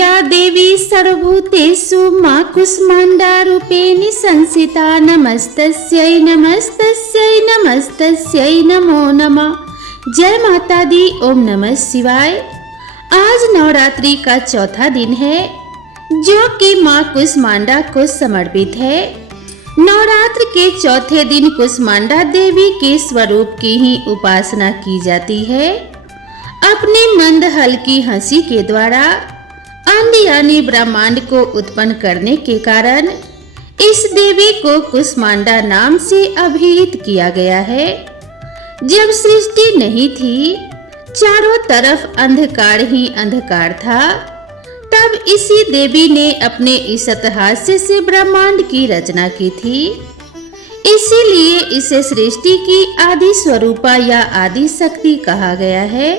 या देवी सर्वभूतेषु मा कूष्माण्डारूपेण संस्थिता नमस्तस्यै नमस्तस्यै नमस्तस्यै नमो नमः। जय माता दी। ओम नमः शिवाय। आज नवरात्रि का चौथा दिन है जो कि माँ कूष्मांडा को समर्पित है। नवरात्र के चौथे दिन कूष्मांडा देवी के स्वरूप की ही उपासना की जाती है। अपने मंद हल्की हंसी के द्वारा अंड यानी ब्रह्मांड को उत्पन्न करने के कारण इस देवी को कूष्मांडा नाम से अभिहित किया गया है। जब सृष्टि नहीं थी, चारों तरफ अंधकार ही अंधकार था, तब इसी देवी ने अपने इस हास्य से ब्रह्मांड की रचना की थी। इसीलिए इसे सृष्टि की आदि स्वरूपा या आदि शक्ति कहा गया है।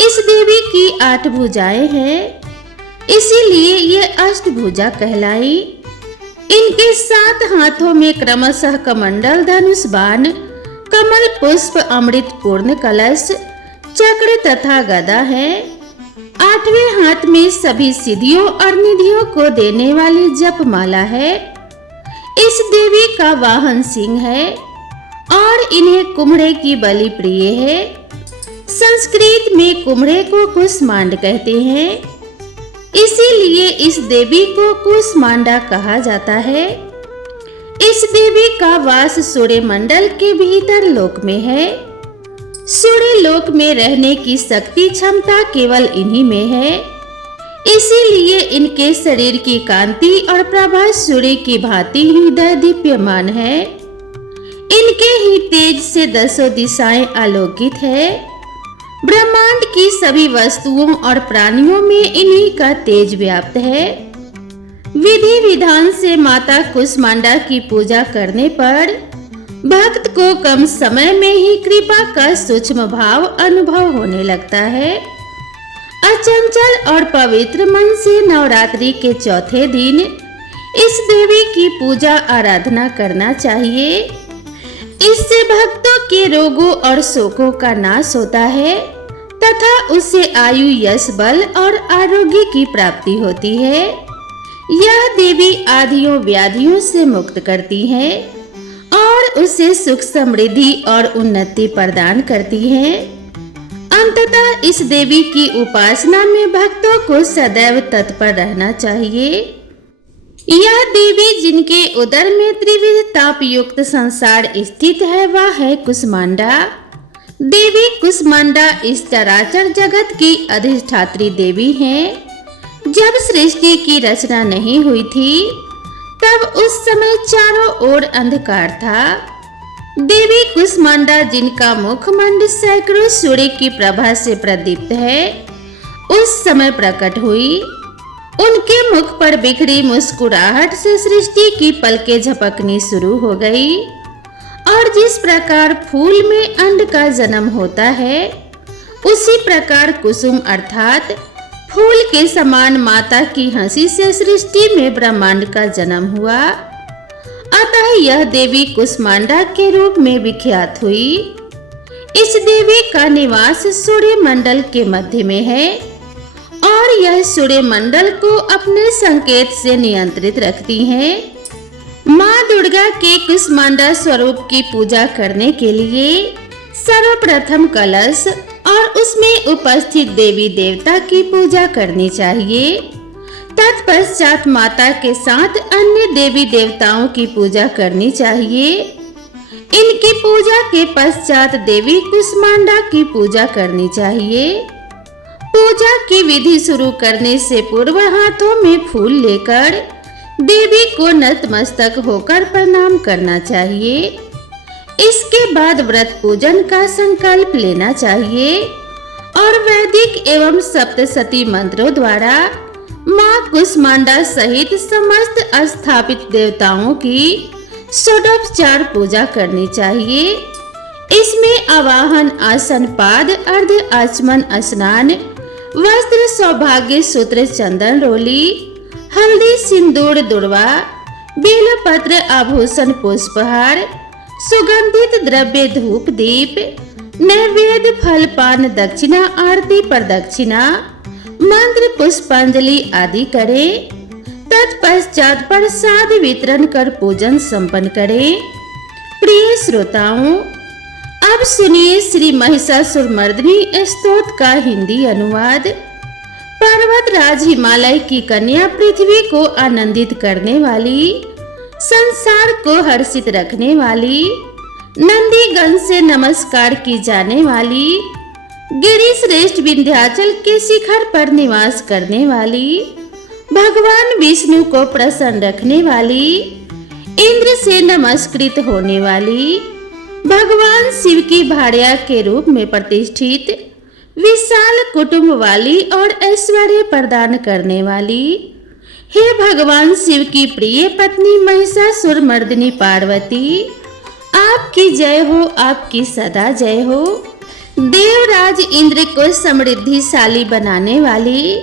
इस देवी की 8 भुजाएं हैं, इसीलिए ये अष्टभुजा कहलाई। इनके 7 हाथों में क्रमशः कमंडल, धनुष बाण, कमल पुष्प, अमृत पूर्ण कलश, चक्र तथा गदा है। 8वें हाथ में सभी सिद्धियों और निधियों को देने वाली जपमाला है। इस देवी का वाहन सिंह है और इन्हें कुम्हड़े की बलि प्रिय है। संस्कृत में कुम्हड़े को कूष्मांड कहते हैं, इसीलिए इस देवी को कूष्मांडा कहा जाता है। इस देवी का वास सूर्य मंडल के भीतर लोक में है। सूर्य लोक में रहने की शक्ति क्षमता केवल इन्हीं में है। इसीलिए इनके शरीर की कांति और प्रभा सूर्य की भांति ही दैदीप्यमान है। इनके ही तेज से 10 दिशाएं आलोकित है। ब्रह्मांड की सभी वस्तुओं और प्राणियों में इन्हीं का तेज व्याप्त है। विधि विधान से माता कूष्मांडा की पूजा करने पर भक्त को कम समय में ही कृपा का सूक्ष्म भाव अनुभव होने लगता है। अचंचल और पवित्र मन से नवरात्रि के चौथे दिन इस देवी की पूजा आराधना करना चाहिए। इससे भक्तों के रोगों और शोकों का नाश होता है तथा उससे आयु, यश, बल और आरोग्य की प्राप्ति होती है। यह देवी आधियों व्याधियों से मुक्त करती है और उसे सुख, समृद्धि और उन्नति प्रदान करती है। अंततः इस देवी की उपासना में भक्तों को सदैव तत्पर रहना चाहिए। यह देवी जिनके उदर में त्रिविध ताप युक्त संसार स्थित है, वह है कूष्मांडा देवी। कूष्मांडा इस चराचर जगत की अधिष्ठात्री देवी हैं। जब सृष्टि की रचना नहीं हुई थी, तब उस समय चारों ओर अंधकार था। देवी कूष्मांडा जिनका मुखमंड सैकड़ों सूर्य की प्रभा से प्रदीप्त है, उस समय प्रकट हुई। उनके मुख पर बिखरी मुस्कुराहट से सृष्टि की पलकें झपकनी शुरू हो गई और जिस प्रकार फूल में अंड का जन्म होता है, उसी प्रकार कुसुम अर्थात फूल के समान माता की हंसी से सृष्टि में ब्रह्मांड का जन्म हुआ। अतः यह देवी कूष्मांडा के रूप में विख्यात हुई। इस देवी का निवास सूर्य मंडल के मध्य में है और यह सूर्य मंडल को अपने संकेत से नियंत्रित रखती है। माँ दुर्गा के कूष्मांडा स्वरूप की पूजा करने के लिए सर्वप्रथम कलश और उसमें उपस्थित देवी देवता की पूजा करनी चाहिए। तत्पश्चात माता के साथ अन्य देवी देवताओं की पूजा करनी चाहिए। इनकी पूजा के पश्चात देवी कूष्मांडा की पूजा करनी चाहिए। पूजा की विधि शुरू करने से पूर्व हाथों में फूल लेकर देवी को नतमस्तक होकर प्रणाम करना चाहिए। इसके बाद व्रत पूजन का संकल्प लेना चाहिए और वैदिक एवं सप्तशती मंत्रों द्वारा माँ कूष्मांडा सहित समस्त स्थापित देवताओं की षोडोपचार पूजा करनी चाहिए। इसमें आवाहन, आसन, पाद, अर्ध आचमन, स्नान, वस्त्र, सौभाग्य सूत्र, चंदन रोली, हल्दी, सिंदूर, दुर्वा, बेलपत्र, आभूषण, पुष्पहार, सुगंधित द्रव्य, धूप, दीप, नैवेद्य, फल, पान, दक्षिणा, आरती, प्रदक्षिणा, मंत्र पुष्पांजलि आदि करे। तत्पश्चात प्रसाद वितरण कर पूजन संपन्न करे। प्रिय श्रोताओं, अब सुनिए श्री महिषासुर मर्दिनी स्तोत्र का हिंदी अनुवाद। पर्वतराज हिमालय की कन्या, पृथ्वी को आनंदित करने वाली, संसार को हर्षित रखने वाली, नंदीगंज से नमस्कार की जाने वाली, गिरि श्रेष्ठ विंध्याचल के शिखर पर निवास करने वाली, भगवान विष्णु को प्रसन्न रखने वाली, इंद्र से नमस्कृत होने वाली, भगवान शिव की भार्या के रूप में प्रतिष्ठित, विशाल कुटुंब वाली और ऐश्वर्य प्रदान करने वाली, हे भगवान शिव की प्रिय पत्नी महिषासुर मर्दिनी पार्वती, आपकी जय हो, आपकी सदा जय हो। देवराज इंद्र को समृद्धिशाली बनाने वाली,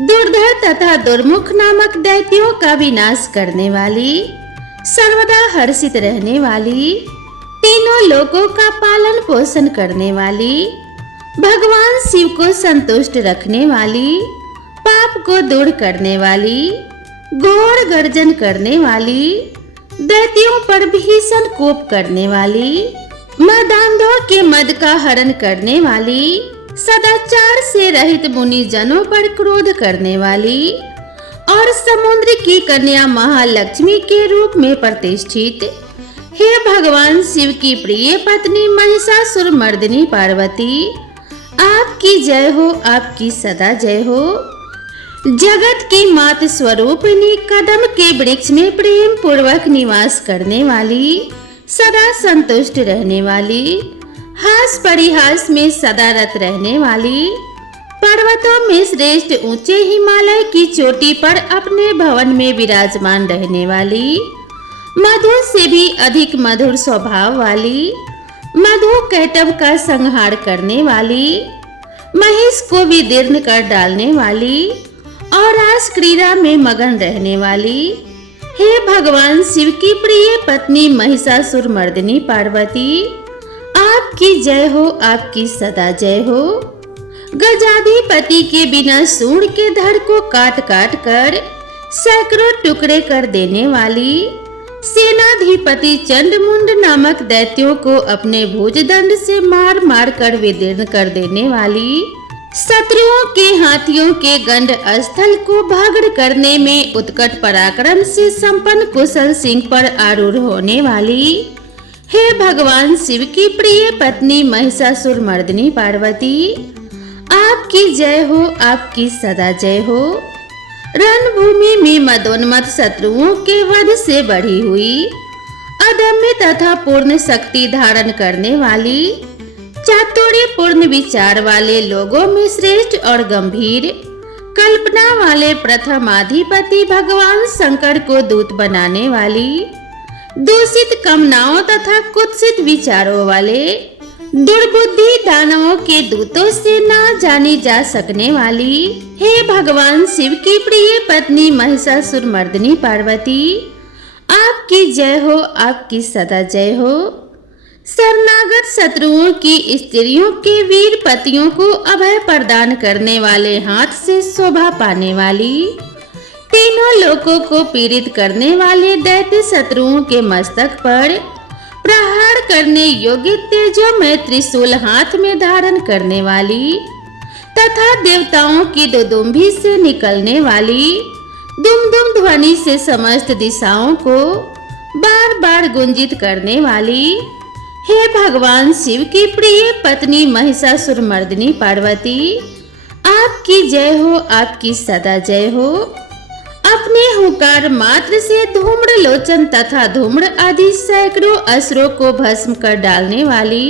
दुर्धर तथा दुर्मुख नामक दैत्यों का विनाश करने वाली, सर्वदा हर्षित रहने वाली, तीनों लोकों का पालन पोषण करने वाली, भगवान शिव को संतुष्ट रखने वाली, पाप को दूर करने वाली, घोर गर्जन करने वाली, दैत्यों पर भीषण कोप करने वाली, मदांधों के मद का हरण करने वाली, सदाचार से रहित मुनि जनों पर क्रोध करने वाली और समुद्र की कन्या महालक्ष्मी के रूप में प्रतिष्ठित, हे भगवान शिव की प्रिय पत्नी महिषासुर मर्दिनी पार्वती, आपकी जय हो, आपकी सदा जय हो। जगत की मात स्वरूपिणी, कदम के वृक्ष में प्रेम पूर्वक निवास करने वाली, सदा संतुष्ट रहने वाली, हास परिहास में सदा रत रहने वाली, पर्वतों में श्रेष्ठ ऊंचे हिमालय की चोटी पर अपने भवन में विराजमान रहने वाली, मधु से भी अधिक मधुर स्वभाव वाली, मधु कैटव का संहार करने वाली, महिष को विदीर्ण कर डालने वाली और रास क्रीड़ा में मगन रहने वाली, हे भगवान शिव की प्रिय पत्नी महिषासुर मर्दिनी पार्वती, आपकी जय हो, आपकी सदा जय हो। गजाधिपति के बिना सूंड के धड़ को काट काट कर सैकड़ों टुकड़े कर देने वाली, सेनाधिपति चंडमुंड नामक दैत्यों को अपने भुजदंड से मार मार कर विदीर्ण कर देने वाली, शत्रुओं के हाथियों के गंड स्थल को भागड़ करने में उत्कट पराक्रम से संपन्न कुशल सिंह पर आरूढ़ होने वाली, हे भगवान शिव की प्रिय पत्नी महिषासुर मर्दिनी पार्वती, आपकी जय हो, आपकी सदा जय हो। रणभूमि में मदोन्मत्त शत्रुओं के वध से बढ़ी हुई, अदम्य तथा पूर्ण शक्ति धारण करने वाली, चातुर्य पूर्ण विचार वाले लोगों में श्रेष्ठ और गंभीर कल्पना वाले प्रथमाधिपति भगवान शंकर को दूत बनाने वाली, दूषित कामनाओं तथा कुत्सित विचारों वाले, दुर्बुद्धि दानवों के दूतों से ना जानी जा सकने वाली, हे भगवान शिव की प्रिय पत्नी महिषासुर मर्दिनी पार्वती, आपकी जय हो, आपकी सदा जय हो। शरणागत शत्रुओं की स्त्रियों के वीर पतियों को अभय प्रदान करने वाले हाथ से शोभा पाने वाली, तीनों लोकों को पीड़ित करने वाले दैत्य शत्रुओं के मस्तक पर प्रहार करने योग्य तेजोमय त्रिशूल हाथ में धारण करने वाली तथा देवताओं की दुदुम्भी से निकलने वाली दुम दुम ध्वनि से समस्त दिशाओं को बार बार गुंजित करने वाली, हे भगवान शिव की प्रिय पत्नी महिषासुर मर्दिनी पार्वती, आपकी जय हो, आपकी सदा जय हो। अपने हुंकार मात्र से धूम्र लोचन तथा धूम्र आदि सैकड़ों असुरों को भस्म कर डालने वाली,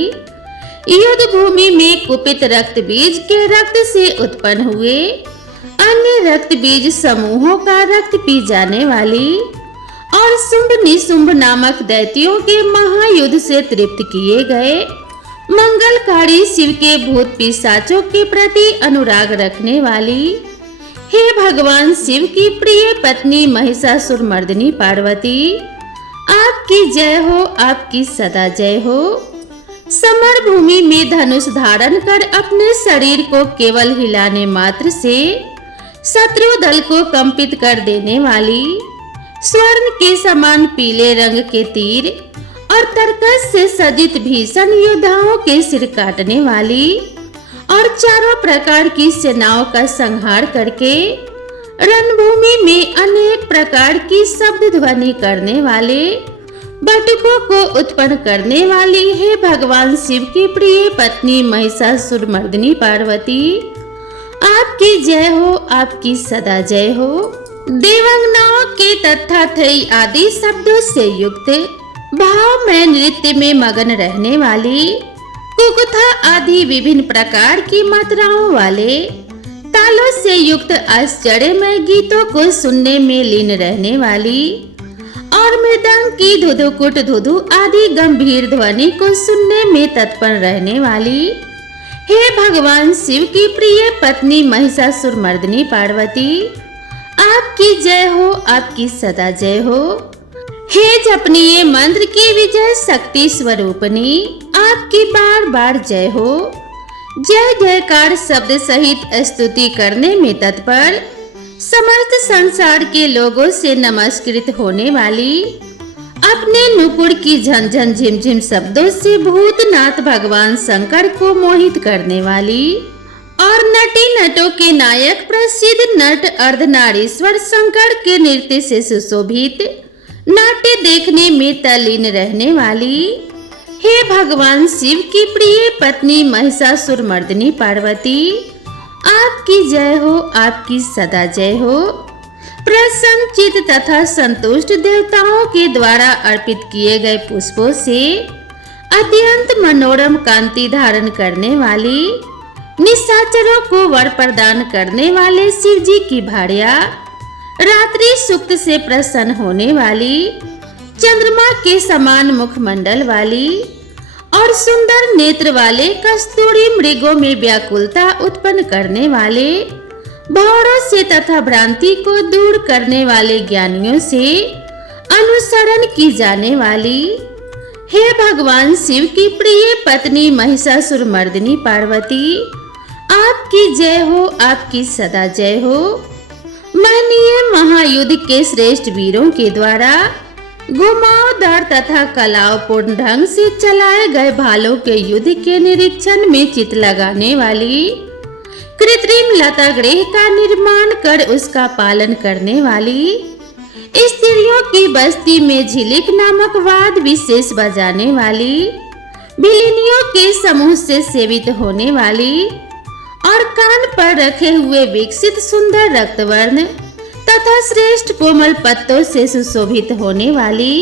युद्ध भूमि में कुपित रक्त बीज के रक्त से उत्पन्न हुए अन्य रक्त बीज समूहों का रक्त पी जाने वाली और शुंभ निशुंभ नामक दैत्यों के महायुद्ध से तृप्त किए गए मंगलकारी शिव के भूत पिशाचों के प्रति अनुराग रखने वाली, हे भगवान शिव की प्रिय पत्नी महिषासुर मर्दिनी पार्वती, आपकी जय हो, आपकी सदा जय हो। समर भूमि में धनुष धारण कर अपने शरीर को केवल हिलाने मात्र से शत्रु दल को कंपित कर देने वाली, स्वर्ण के समान पीले रंग के तीर और तरकस से सज्जित भीषण योद्धाओं के सिर काटने वाली और चारों प्रकार की सेनाओं का संहार करके रणभूमि में अनेक प्रकार की शब्द ध्वनि करने वाले बटुकों को उत्पन्न करने वाली है भगवान शिव की प्रिय पत्नी महिषासुर मर्दिनी पार्वती, आपकी जय हो, आपकी सदा जय हो। देवांगनाओं के तथाथई आदि शब्दों से युक्त भाव में नृत्य में मगन रहने वाली, कुकुथा आदि विभिन्न प्रकार की मात्राओं वाले तालों से युक्त आश्चर्यमय गीतों को सुनने में लीन रहने वाली और मृदंग की धुधुकुट धुधु आदि गंभीर ध्वनि को सुनने में तत्पर रहने वाली, हे भगवान शिव की प्रिय पत्नी महिषासुर मर्दिनी पार्वती, आपकी जय हो, आपकी सदा जय हो। हे जपनीय मंत्र की विजय शक्ति स्वरूपनी, आपकी बार बार जय हो। जय जयकार शब्द सहित स्तुति करने में तत्पर समस्त संसार के लोगों से नमस्कृत होने वाली, अपने नुपुर की झंझन झिमझिम शब्दों से भूतनाथ भगवान शंकर को मोहित करने वाली और नटी नटों के नायक प्रसिद्ध नट अर्धनारीश्वर शंकर के नृत्य से सुशोभित नाट्य देखने में तल्लीन रहने वाली, हे भगवान शिव की प्रिय पत्नी महिषासुर मर्दिनी पार्वती, आपकी जय हो, आपकी सदा जय हो। प्रसन्न चित तथा संतुष्ट देवताओं के द्वारा अर्पित किए गए पुष्पों से अत्यंत मनोरम कांति धारण करने वाली, निशाचरों को वर प्रदान करने वाले शिव जी की भार्या, रात्रि सुक्त से प्रसन्न होने वाली, चंद्रमा के समान मुखमंडल वाली और सुंदर नेत्र वाले कस्तूरी मृगों में व्याकुलता उत्पन्न करने वाले, भौरों से तथा भ्रांति को दूर करने वाले ज्ञानियों से अनुसरण की जाने वाली, हे भगवान शिव की प्रिय पत्नी महिषासुर मर्दिनी पार्वती, आपकी जय हो, आपकी सदा जय हो। महनीय महायुद्ध के श्रेष्ठ वीरों के द्वारा घुमावदार तथा कलापूर्ण ढंग से चलाए गए भालों के युद्ध के निरीक्षण में चित लगाने वाली, कृत्रिम लता गृह का निर्माण कर उसका पालन करने वाली, स्त्रियों की बस्ती में झिलिक नामक वाद विशेष बजाने वाली, बिलिनियों के समूह से सेवित होने वाली और कान पर रखे हुए विकसित सुंदर रक्तवर्ण तथा श्रेष्ठ कोमल पत्तों से सुशोभित होने वाली,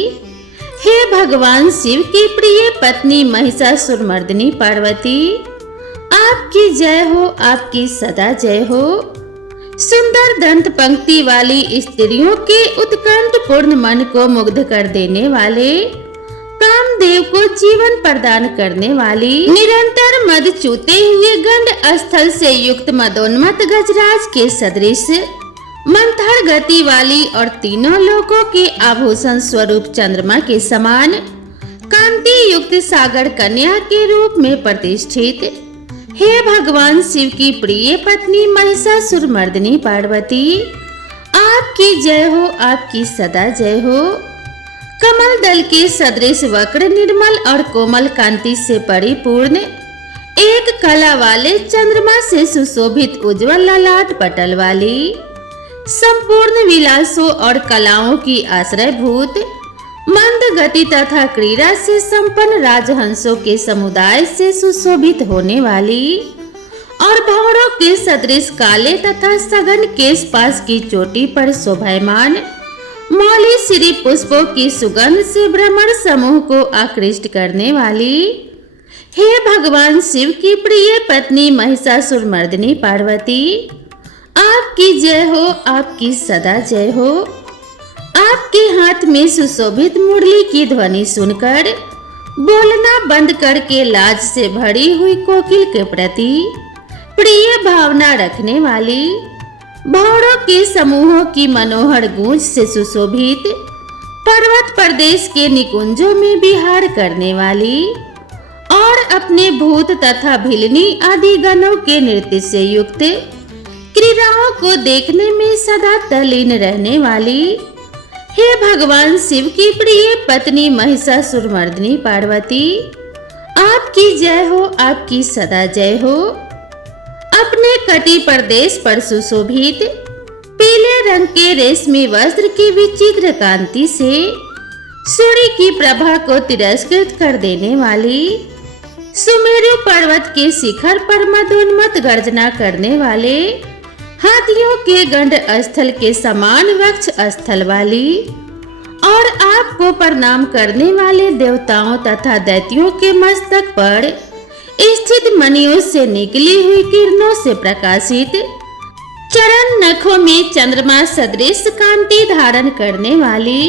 हे भगवान शिव की प्रिय पत्नी महिषासुर मर्दिनी पार्वती, आपकी जय हो, आपकी सदा जय हो। सुंदर दंत पंक्ति वाली स्त्रियों के उत्कंठ पूर्ण मन को मुग्ध कर देने वाले, कामदेव को जीवन प्रदान करने वाली, निरंतर मद चूते हुए गंड स्थल से युक्त मदोन्मत्त गजराज के सदृश मंथर गति वाली और तीनों लोकों के आभूषण स्वरूप चंद्रमा के समान कांति युक्त सागर कन्या के रूप में प्रतिष्ठित, हे भगवान शिव की प्रिय पत्नी महिषासुर मर्दिनी पार्वती, आपकी जय हो, आपकी सदा जय हो। कमल दल के सदृश वक्र निर्मल और कोमल कांति से परिपूर्ण एक कला वाले चंद्रमा से सुशोभित उज्जवल ललाट पटल वाली, संपूर्ण विलासों और कलाओं की आश्रयभूत मंद गति तथा क्रीड़ा से संपन्न राजहंसों के समुदाय से सुशोभित होने वाली और भौरों के सदृश काले तथा सघन केश पास की चोटी पर शोभायमान मौली श्री पुष्पों की सुगंध से भ्रमण समूह को आकृष्ट करने वाली, हे भगवान शिव की प्रिय पत्नी महिषासुर मर्दिनी पार्वती, आपकी जय हो, आपकी सदा जय हो। आपके हाथ में सुशोभित मुरली की ध्वनि सुनकर बोलना बंद करके लाज से भरी हुई कोकिल के प्रति प्रिय भावना रखने वाली, भौरों के समूहों की मनोहर गूंज से सुशोभित पर्वत प्रदेश के निकुंजों में विहार करने वाली और अपने भूत तथा भिलनी आदि गणों के नृत्य से युक्त क्रीड़ाओं को देखने में सदा तल्लीन रहने वाली, हे भगवान शिव की प्रिय पत्नी महिषासुरमर्दिनी पार्वती, आपकी जय हो, आपकी सदा जय हो। अपने कटी प्रदेश पर सुशोभित पीले रंग के रेशमी वस्त्र की विचित्र कांति से सूर्य की प्रभा को तिरस्कृत कर देने वाली, सुमेरु पर्वत के शिखर पर मदोन्मत्त गर्जना करने वाले, हाथियों के गंड स्थल के समान वक्ष स्थल वाली और आपको प्रणाम करने वाले देवताओं तथा दैत्यों के मस्तक पर स्थित मणियों से निकली हुई किरणों से प्रकाशित, चरण नखों में चंद्रमा सदृश कांति धारण करने वाली,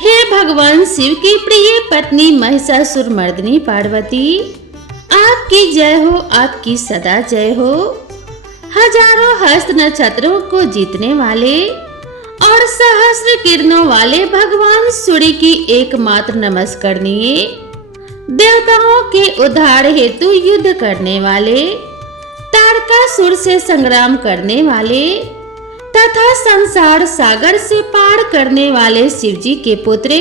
हे भगवान शिव की प्रिय पत्नी महिषासुरमर्दिनी पार्वती, आपकी जय हो, आपकी सदा जय हो। हजारों हस्त नक्षत्रों को जीतने वाले और सहस्र किरणों वाले भगवान सूर्य की एकमात्र नमस्करणीय, देवताओं के उद्धार हेतु युद्ध करने वाले, तारकासुर से संग्राम करने वाले तथा संसार सागर से पार करने वाले शिवजी के पुत्र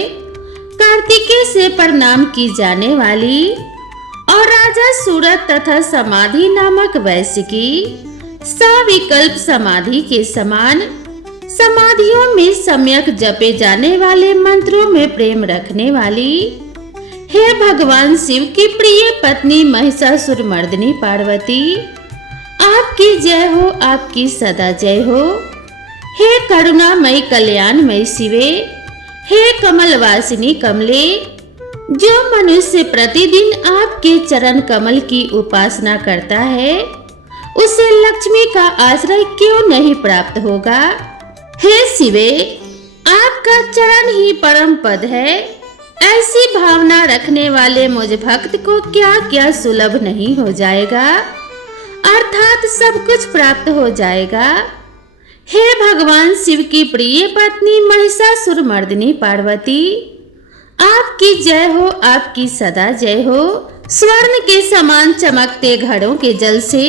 कार्तिकेय से प्रणाम की जाने वाली और राजा सूरत तथा समाधि नामक वैश्य की सविकल्प समाधि के समान समाधियों में सम्यक जपे जाने वाले मंत्रों में प्रेम रखने वाली, हे भगवान शिव की प्रिय पत्नी महिषासुरमर्दिनी पार्वती, आपकी जय हो, आपकी सदा जय हो। हे करुणामयी कल्याणमयी शिवे, हे कमलवासिनी कमले, जो मनुष्य प्रतिदिन आपके चरण कमल की उपासना करता है उसे लक्ष्मी का आश्रय क्यों नहीं प्राप्त होगा। हे शिवे, आपका चरण ही परम पद है। ऐसी भावना रखने वाले मुझ भक्त को क्या क्या सुलभ नहीं हो जाएगा, अर्थात सब कुछ प्राप्त हो जाएगा। हे भगवान शिव की प्रिय पत्नी महिषासुरमर्दिनी पार्वती, आपकी जय हो, आपकी सदा जय हो। स्वर्ण के समान चमकते घड़ों के जल से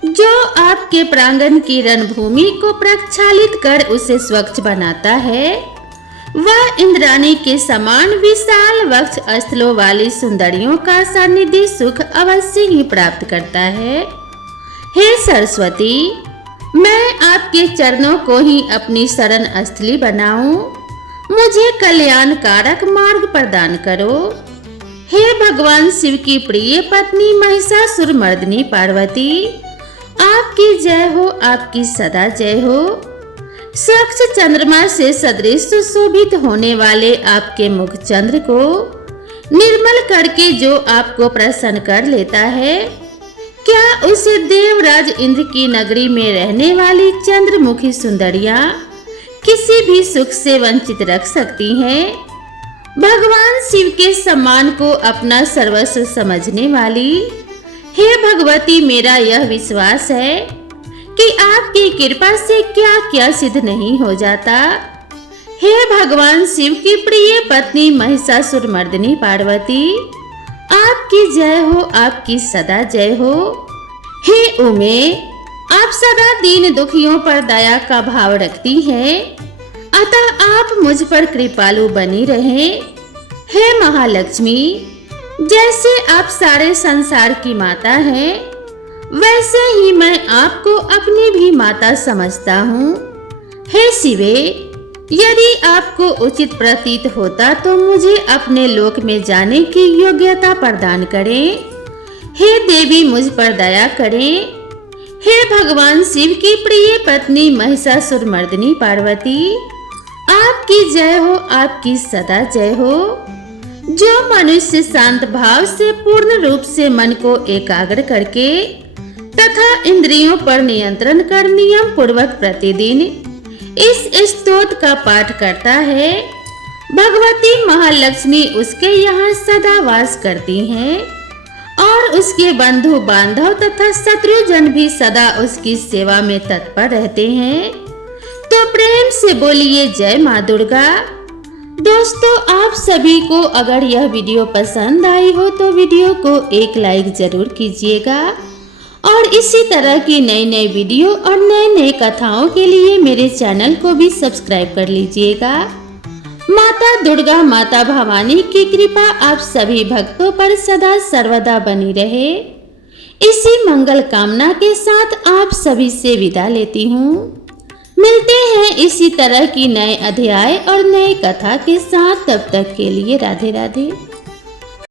जो आपके प्रांगण की रणभूमि को प्रक्षालित कर उसे स्वच्छ बनाता है, वह इंद्राणी के समान विशाल वक्ष स्थलों वाली सुंदरियों का सानिध्य सुख अवश्य ही प्राप्त करता है। हे सरस्वती, मैं आपके चरणों को ही अपनी शरण स्थली बनाऊं, मुझे कल्याण कारक मार्ग प्रदान करो। हे भगवान शिव की प्रिय पत्नी महिषासुरमर्दिनी पार्वती, आपकी जय हो, आपकी सदा जय हो। स्वच्छ चंद्रमा से सदृश सुशोभित होने वाले आपके मुख चंद्र को निर्मल करके जो आपको प्रसन्न कर लेता है, क्या उसे देवराज इंद्र की नगरी में रहने वाली चंद्रमुखी सुंदरियां किसी भी सुख से वंचित रख सकती हैं। भगवान शिव के सम्मान को अपना सर्वस्व समझने वाली, हे भगवती, मेरा यह विश्वास है कि आपकी कृपा से क्या क्या सिद्ध नहीं हो जाता। हे भगवान शिव की प्रिय पत्नी महिषासुरमर्दिनी पार्वती, आपकी जय हो, आपकी सदा जय हो। हे उमे, आप सदा दीन दुखियों पर दया का भाव रखती हैं, अतः आप मुझ पर कृपालु बनी रहें। हे महालक्ष्मी, जैसे आप सारे संसार की माता हैं, वैसे ही मैं आपको अपनी भी माता समझता हूँ। हे शिवे, यदि आपको उचित प्रतीत होता तो मुझे अपने लोक में जाने की योग्यता प्रदान करें। हे देवी, मुझ पर दया करें। हे भगवान शिव की प्रिय पत्नी महिषासुरमर्दिनी पार्वती, आपकी जय हो, आपकी सदा जय हो। जो मनुष्य शांत भाव से पूर्ण रूप से मन को एकाग्र करके तथा इंद्रियों पर नियंत्रण कर नियम पूर्वक प्रतिदिन इस स्तोत्र का पाठ करता है, भगवती महालक्ष्मी उसके यहाँ सदा वास करती हैं और उसके बंधु बांधव तथा शत्रुजन भी सदा उसकी सेवा में तत्पर रहते हैं। तो प्रेम से बोलिए जय माँ दुर्गा। दोस्तों, आप सभी को अगर यह वीडियो पसंद आई हो तो वीडियो को एक लाइक जरूर कीजिएगा और इसी तरह की नई नई वीडियो और नए नए कथाओं के लिए मेरे चैनल को भी सब्सक्राइब कर लीजिएगा। माता दुर्गा माता भवानी की कृपा आप सभी भक्तों पर सदा सर्वदा बनी रहे। इसी मंगल कामना के साथ आप सभी से विदा लेती हूँ। मिलते हैं इसी तरह की नए अध्याय और नए कथा के साथ। तब तक के लिए राधे राधे।